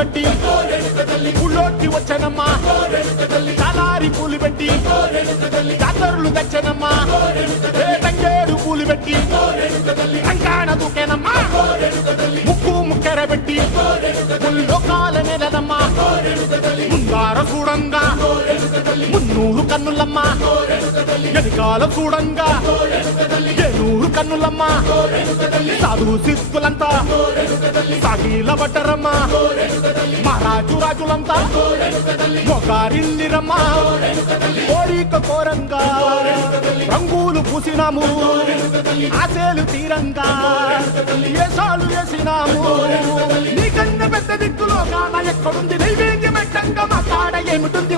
కట్టి ఊళ్ళోకి వచ్చనమ్మా చాలారి పూలు పెట్టి జాతరులు తెచ్చనమ్మా తంగేడు పూలు పెట్టి కంకాణ దూకేనమ్మా ముక్కు ముక్కెర పెట్టి ముల్లోకాల నెలనమ్మా ముందార చూడంగా మున్నూరు కన్నులమ్మా వెనకాల చూడంగా ఏనూరు కన్నులమ్మా సాధు శిస్తులంతా సాగిల బట్టరమ్మా మహారాజు రాజులంతా మొగారిల్లిరమ్మా కోరిక కోరంగా రంగులు పూసినాము ఆశలు తీరంగా ఏసాలు వేసినాము నీకన్నా పెద్ద దిక్కులో కాన ఎక్కడుంది నైవేద్యం పెట్టంగా మా కాడ ఏమిటుంది